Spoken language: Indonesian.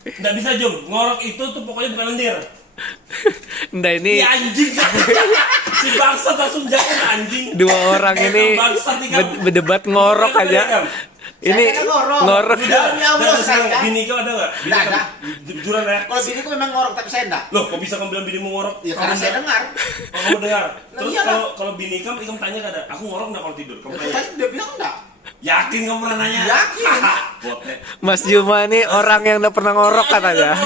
Nggak bisa Jum, ngorok itu tuh pokoknya bukan lendir. Nggak, ini Si anjing. Si bangsat langsung jauh anjing. dua orang ini Bangsat nih, Kam. berdebat ngorok Kam. aja. Ini Saya kan ngorok. ngorok. Udah, ya Allah, Dan sekarang saya. bini kau ada nggak? Bini Nggak kau- ada. Jujuran ya. Kalau bini ku memang ngorok tapi saya enggak. Loh, kok bisa kamu bilang binimu ngorok? Ya karena saya dengar. Oh, kamu dengar. Terus iyalah. kalau bini kamu tanya nggak ada. Aku ngorok nggak kalau tidur? Kamu tanya. Tadi dia bilang enggak. Yakin kamu pernah nanya? Yakin. Botnya. Mas Juma ini orang yang udah pernah ngorok katanya.